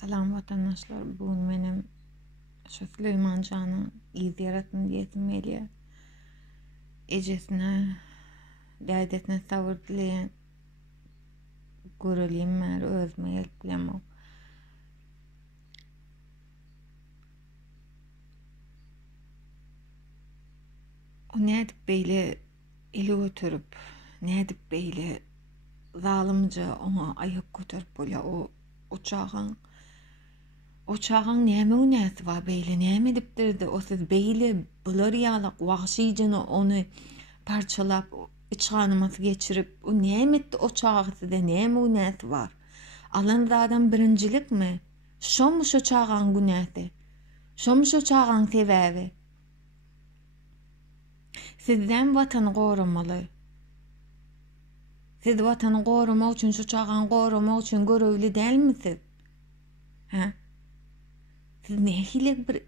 Salam vatandaşlar, bugün benim şu Süleyman Can'ın iz yaratın diyetim geliyor. Ejesine, derdetine sabır dileyen görüleyim mer özme gelip bilemem. O ne edip beyle eli götürüp, ne edip beyle zalimce ona ayak götürüp böyle o uçağın näme günäsi var beyle, näme dipdirdi o siz beyle bular ýalyk wahşyjyna onu parçalap içganymasy geçirip o näme etdi uçağı size näme günäsi var? Alan zadan birincilikmi? Şomuş uçağın günäsi? Şomuş uçağın sebäbi? Sizden watany goramaly. Siz watany goramak üçin, şu uçağın goramak üçin görevli dälmisiz? Ha? Siz nähilek bir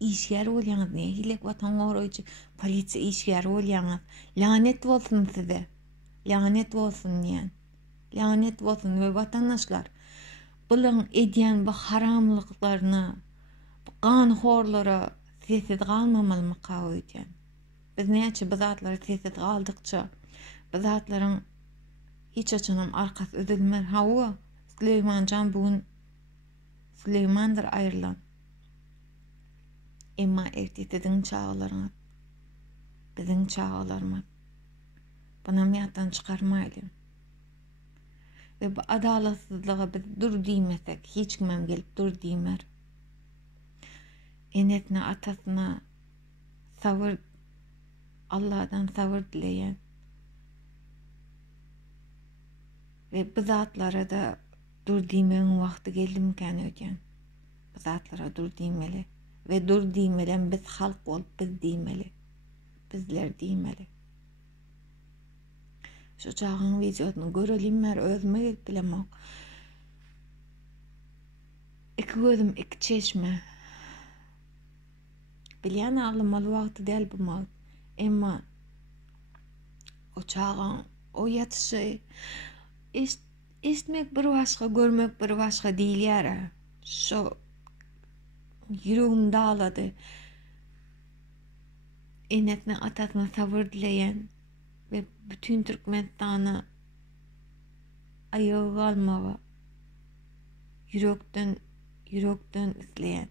işgär bolýaňyz, nähilek watan goraýjy polisiýa işgär bolýaňyz. Lanet bolsun size. Lanet bolsun diýen. Lanet bolsun we watandaşlar. Bulan edýän bu haramlyklaryny, bu ganhorlara sessiz galmamaly kawy edýän. Biz näçe bu zatlary sessiz galdykça, bu zatlaryň hiç açanam arkasy ödülmer. Hawa Süleyman Can bugün Süleymandır ayrılan. Emma ertetidiň çağlaryňa, biziň çağlarymyz. Buna miyattan çıkarmayalım. Ve bu adalatsızlığa biz dur diýmesek, hiç kimem gelip dur diýmer. Enetine, atasına sabır, Allah'dan sabır dileyen ve bu zatlara da dur diýmegiň wagty geldimken öýen. Bu zatlara dur diýmeli ve dur diýmeden biz halk bolup biz diýmeli. Bizler diýmeli. Şu çağın videosunu görelimler, özme gelip bilemem. İki gözüm, iki çeşme. Bilýän ağlamaly wagty däl bu mal. Emma o çağın, o ýatışy ismek bir başga, görmek bir başga diýilýär. Şu yüreğim dağladı. Enetine, atasına sabır dileyen ve bütün Türkmenistan'ı ayağa kalmağa yürekten isleyen